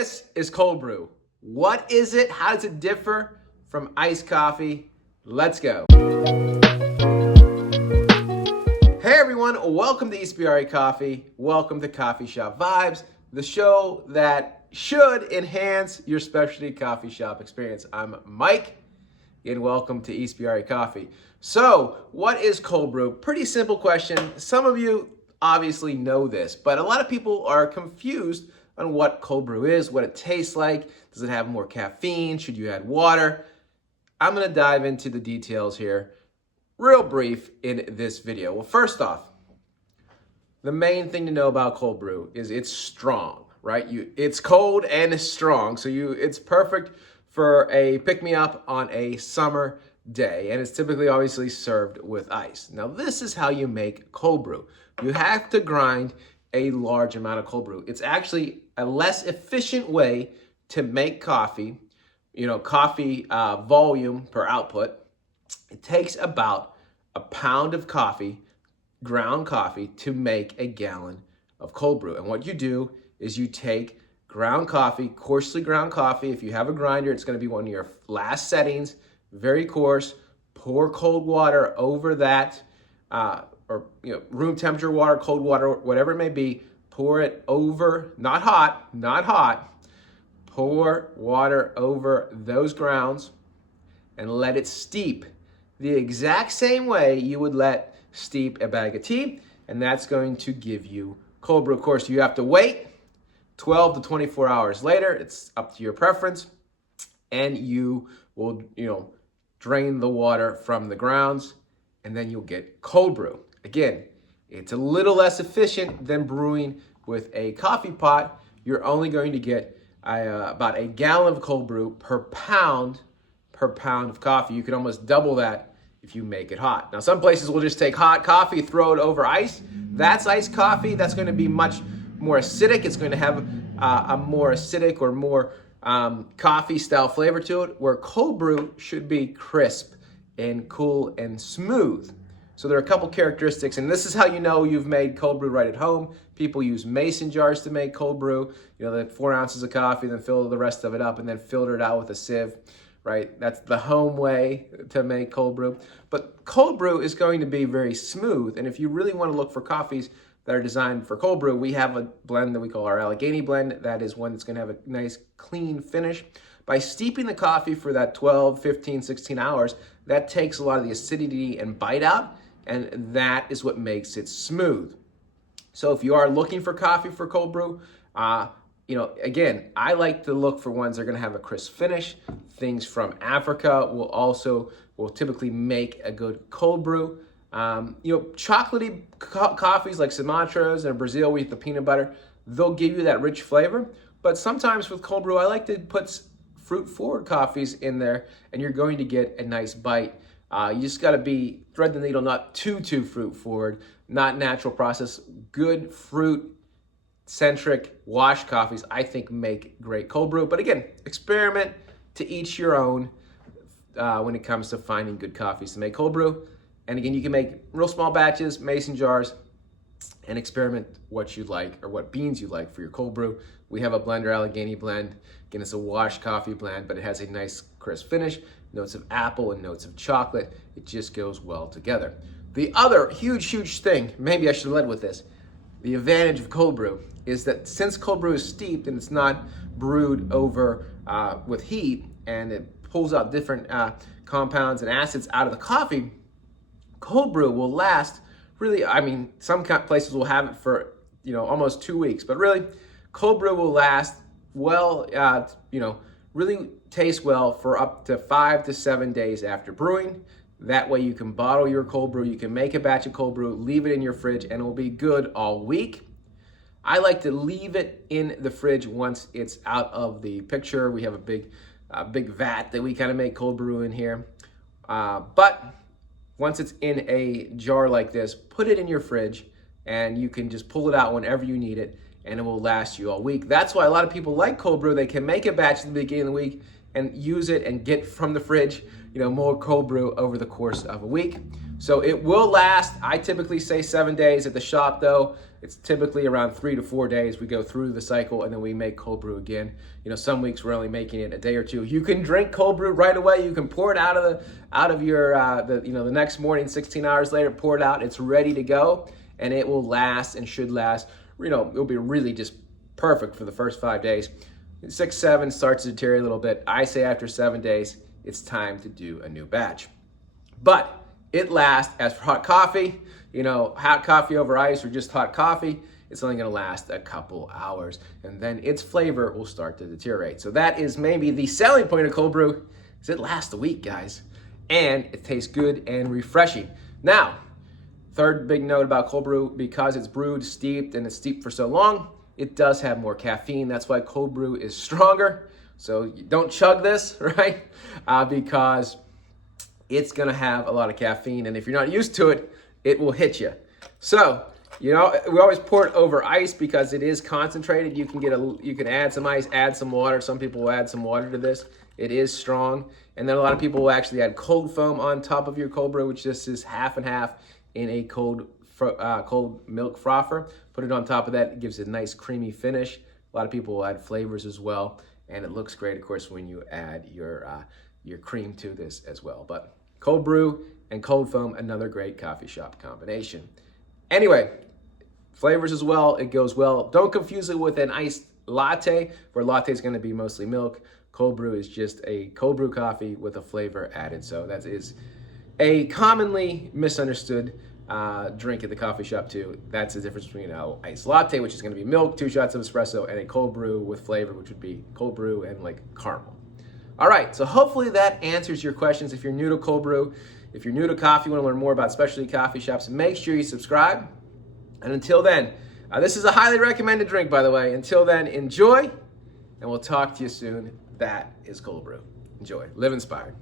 This is cold brew. What is it? How does it differ from iced coffee? Let's go. Hey everyone, welcome to Ispirare Coffee. Welcome to CoffeeShop Vibes, the show that should enhance your specialty coffee shop experience. I'm Mike, and welcome to Ispirare Coffee. So, what is cold brew? Pretty simple question. Some of you obviously know this, but a lot of people are confused on what cold brew is, what it tastes like. Does it have more caffeine? Should you add water? I'm gonna dive into the details here, real brief in this video. Well, first off, the main thing to know about cold brew is it's strong, right? It's cold and it's strong, so it's perfect for a pick-me-up on a summer day, and it's typically obviously served with ice. Now, this is how you make cold brew. You have to grind a large amount of cold brew. It's actually a less efficient way to make coffee, coffee volume per output. It takes about a pound of coffee, ground coffee, to make a gallon of cold brew. And what you do is you take ground coffee, coarsely ground coffee. If you have a grinder, it's going to be one of your last settings, very coarse. Pour cold water over that, room temperature water, cold water, whatever it may be. Pour it over, not hot. Pour water over those grounds and let it steep the exact same way you would let steep a bag of tea, and that's going to give you cold brew. Of course, you have to wait 12 to 24 hours later. It's up to your preference, and you will, drain the water from the grounds, and then you'll get cold brew. Again, it's a little less efficient than brewing with a coffee pot. You're only going to get about a gallon of cold brew per pound of coffee. You can almost double that if you make it hot. Now, some places will just take hot coffee, throw it over ice. That's iced coffee. That's going to be much more acidic. It's going to have a more acidic or more coffee style flavor to it, where cold brew should be crisp and cool and smooth. So there are a couple characteristics, and this is how you know you've made cold brew right at home. People use mason jars to make cold brew. They 4 ounces of coffee, then fill the rest of it up, and then filter it out with a sieve, right? That's the home way to make cold brew. But cold brew is going to be very smooth, and if you really want to look for coffees that are designed for cold brew, we have a blend that we call our Allegheny blend. That is one that's going to have a nice clean finish. By steeping the coffee for that 12, 15, 16 hours, that takes a lot of the acidity and bite out, and that is what makes it smooth. So if you are looking for coffee for cold brew, again, I like to look for ones that are going to have a crisp finish. Things from Africa will typically make a good cold brew. Chocolatey coffees like Sumatras and Brazil with the peanut butter, they'll give you that rich flavor. But sometimes with cold brew, I like to put fruit-forward coffees in there, and you're going to get a nice bite. You just got to thread the needle, not too fruit-forward, not natural process. Good fruit-centric wash coffees, I think, make great cold brew. But again, experiment, to each your own when it comes to finding good coffees to make cold brew. And again, you can make real small batches, mason jars, and experiment what you like or what beans you like for your cold brew. We have a blender, Allegheny blend. Again, it's a wash coffee blend, but it has a nice crisp finish, notes of apple and notes of chocolate. It just goes well together. The other huge thing, maybe I should have led with this, the advantage of cold brew is that since cold brew is steeped and it's not brewed over with heat, and it pulls out different compounds and acids out of the coffee, cold brew will last really, some places will have it for, almost 2 weeks, but really, cold brew will last well, really taste well for up to 5 to 7 days after brewing. That way you can bottle your cold brew, you can make a batch of cold brew, leave it in your fridge, and it will be good all week. I like to leave it in the fridge once it's out of the picture. We have a big vat that we kind of make cold brew in here. But once it's in a jar like this, put it in your fridge, and you can just pull it out whenever you need it, and it will last you all week. That's why a lot of people like cold brew. They can make a batch at the beginning of the week and use it and get from the fridge more cold brew over the course of a week. So it will last, I typically say 7 days. At the shop though, it's typically around 3 to 4 days. We go through the cycle and then we make cold brew again. Some weeks we're only making it a day or two. You can drink cold brew right away. You can pour it out of your the next morning, 16 hours later, pour it out. It's ready to go, and it will last and should last. It'll be really just perfect for the first 5 days. 6, 7 starts to deteriorate a little bit. I say after 7 days, it's time to do a new batch. But it lasts. As for hot coffee, hot coffee over ice or just hot coffee, it's only gonna last a couple hours, and then its flavor will start to deteriorate. So that is maybe the selling point of cold brew, is it lasts a week, guys. And it tastes good and refreshing. Now, third big note about cold brew, because it's brewed, steeped, and it's steeped for so long, it does have more caffeine. That's why cold brew is stronger. So don't chug this, right? Because it's gonna have a lot of caffeine, and if you're not used to it, it will hit you. So, we always pour it over ice because it is concentrated. You can add some ice, add some water. Some people will add some water to this. It is strong. And then a lot of people will actually add cold foam on top of your cold brew, which just is half and half in a cold milk frother. Put it on top of that. It gives it a nice creamy finish. A lot of people will add flavors as well. And it looks great, of course, when you add your cream to this as well. But cold brew and cold foam, another great coffee shop combination. Anyway, flavors as well, it goes well. Don't confuse it with an iced latte, where latte is going to be mostly milk. Cold brew is just a cold brew coffee with a flavor added. So that is a commonly misunderstood drink at the coffee shop too. That's the difference between an iced latte, which is going to be milk, 2 shots of espresso, and a cold brew with flavor, which would be cold brew and like caramel. All right, so hopefully that answers your questions. If you're new to cold brew, if you're new to coffee, want to learn more about specialty coffee shops, make sure you subscribe. And until then, this is a highly recommended drink, by the way. Until then, enjoy, and we'll talk to you soon. That is cold brew. Enjoy. Live inspired.